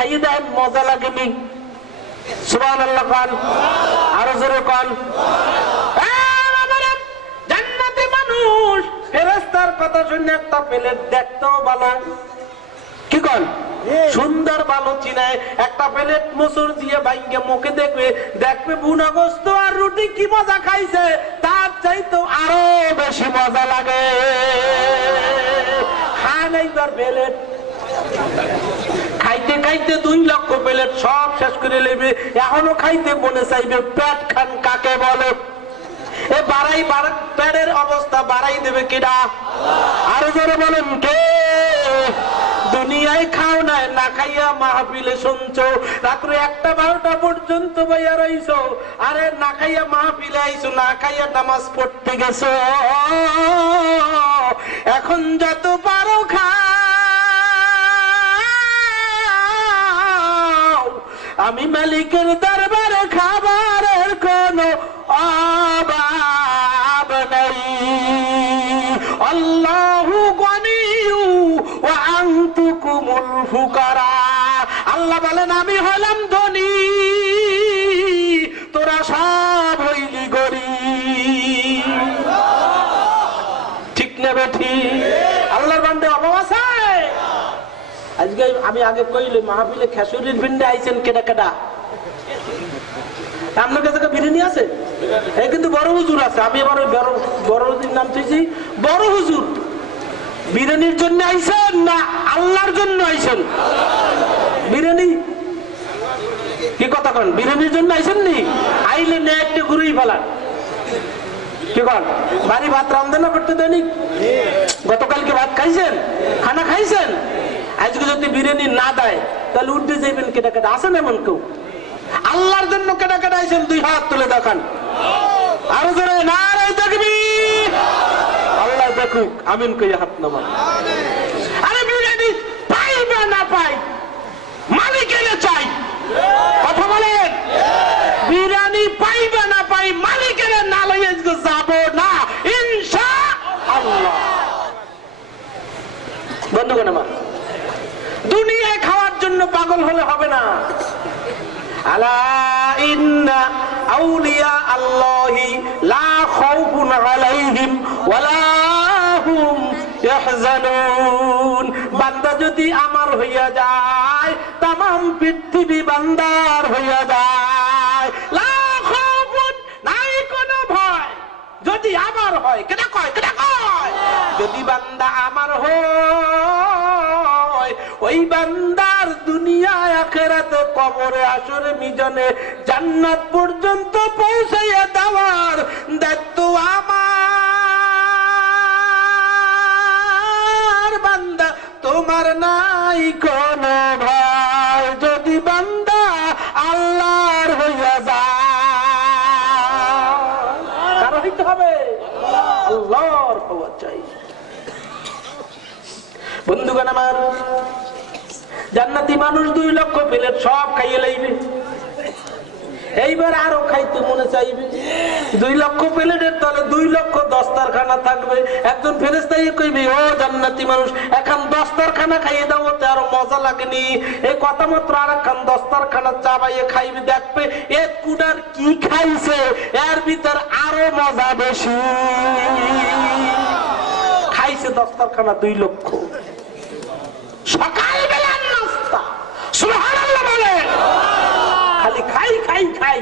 খাইয়ে দেন, মজা লাগেনি? সুবহানাল্লাহ কান, আরো জোরে কান। জান্নাতে মানুষ ফেরেশতার কথা শুনে একটা প্লেট দেখতেও ভালো, কি কন সুন্দর ভালো চিনায়, একটা প্লেট মসুর দিয়ে ভাঙ্গে মুখে দেখবে, দেখবে বুনা গোস্ত আর রুটি কি মজা খাইছে, তার চাইতে আরো বেশি মজা লাগে। খান এইবার প্লেট, খাইতে খাইতে 2 লক্ষ প্লেট সব শেষ করে নেবে, এখনো খাইতে মনে চাইবে। পেট খান কাকে বলে? এ বাড়াই পেটের অবস্থা বাড়াই দেবে কিনা? আরো জোরে বলেন কে? দুনিয়ায় খাও নাই, না খাইয়া মাহফিলে শুনছো, রাত্রে 1টা-12টা পর্যন্ত বইয়া রইছো, আরে না খাইয়া মাহফিলে আইছো, না খাইয়া নামাজ পড়তে গেছো। এখন যত পারো খাও, আমি মালিকের দরবারে খাবারের কোনো অভাব নাই। আল্লাহু গনিয়্যু ওয়া আনতুকুমুল ফুকারা। আল্লাহ বলেন আমি হলাম ধনী, তোরা সব হইলি গরীব। ঠিক না বেঠি? আল্লাহর বান্দা অভাব আছে? আজকে আমি আগে কইলে মাহফিলে খেসুরির ভিন্ডে আইছেন কেডা কেডা? আপনার কাছে বিরিয়ানি আছে? এই কিন্তু বড় হুজুর আছে। আমি এবার বড় হুজুর নাম চাইছি। বড় হুজুর বিরিয়ানির জন্য আইছেন না আল্লাহর জন্য আইছেন? বিরিয়ানি কি কথা কন? বিরিয়ানির জন্য আইছেন নি? আইলে নে একটা ঘুরেই ফেলান, কি কন? বাড়ি ভাত রান্ধে না করতে দৈনিক? গতকালকে ভাত খাইছেন, খানা খাইছেন? আজকে যদি বিরিয়ানি না দেয় তাহলে উঠতে যাইবেন কেটা কেটা? আসেন এমন কেউ? আল্লাহর জন্য কেটা কেটা আইছেন? 2 হাত তুলে দেখান। আরো জোরে নারে তাকবীর। আল্লাহ দেখুক, আমিন কইয়া হাত নামান। আরে বিরিয়ানি পাই বা না পাই, মালিক এলে চাই। কথা বলেন, বিরিয়ানি পাই বা না পাই, মালিক এলে না লইয়া যাব না ইনশাআল্লাহ। বন্ধুগণ আমার, দুনিয়ায় খাওয়ার জন্য পাগল হলে হবে না। আলা ইন্না আউলিয়া আল্লাহি লা খাউফুন আলাইহিম ওয়ালা হুম ইয়াহজানুন। বান্দা যদি আমার হইয়া যায়, तमाम পৃথিবী বান্দার হইয়া যায়। লা খাউফুন, নাই কোনো ভয় যদি আমার হয়। কেডা কয়? কেডা কয়? যদি বান্দা আমার হয়, ওই বান্দার দুনিয়া আখিরাতে কবরে আসরে মিজানে জান্নাত পর্যন্ত পৌঁছাইয়া দেওয়ার দায়িত্ব আমার। বান্দা তোমার নাই কোনো ভয় যদি বান্দা আল্লাহর হইয়া যায়। কার হইতে হবে? আল্লাহর হওয়া চাই। বন্ধুগণ আমার, জান্নাতি মানুষ 2 লক্ষ প্লেট সব খাইয়ে লাইবে, এইবার আরো খাইতে মনে চাইবে। 2 লক্ষ প্লেটের তলে 2 লক্ষ দস্তারখানা থাকবে। একজন ফেরেশতা কইবে, ও জান্নাতি মানুষ, এখন দস্তারখানা খাইয়ে দাও, ওতে আরো মজা লাগেনি। এই কথা মাত্র আরেকখান দস্তারখানা চাবাইয়ে খাইবে, দেখবে এ কুনার কি খাইছে, এর ভিতর আরো মজা বেশি। খাইছে দস্তারখানা 2 লক্ষ। সকালবেলা নাস্তা, সুবহানাল্লাহ বলে, খালি খাই খাই খাই,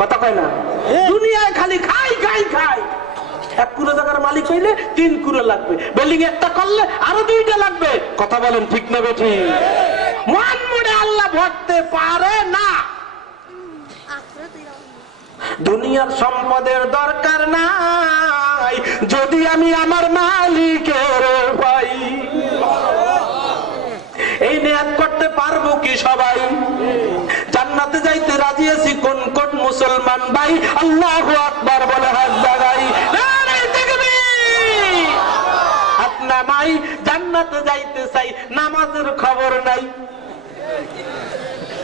কথা কয় না? দুনিয়ায় খালি খাই খাই খাই। 1 কুড়ো জায়গার মালিক হইলে 3 কুড়ো লাগবে, বিল্ডিং একটা করলে আরো 2টা লাগবে। কথা বলেন ঠিক না বেঠি? মন মনে আল্লাহ ভরতে পারে না। দুনিয়ার সম্পদের দরকার নাই যদি আমি আমার মালিকের পাই। এই নিয়ত করতে পারবো কি সবাই? জান্নাতে যাইতে রাজি আছি কোন কোন মুসলমান ভাই? আল্লাহু আকবার বলে হাত জাগাই, নারে তাকবীর। হাত নামাই, জান্নাতে যাইতে চাই, নামাজের খবর নাই।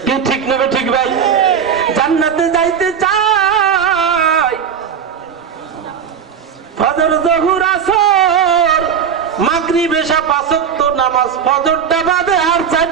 কি ঠিক নেবে? ঠিক ভাই? জান্নাতে যাইতে চাই, ফজর জোহর আসর মাগরিব এশা 5 ওয়াক্ত নামাজ, ফজরটা বাদে আর 4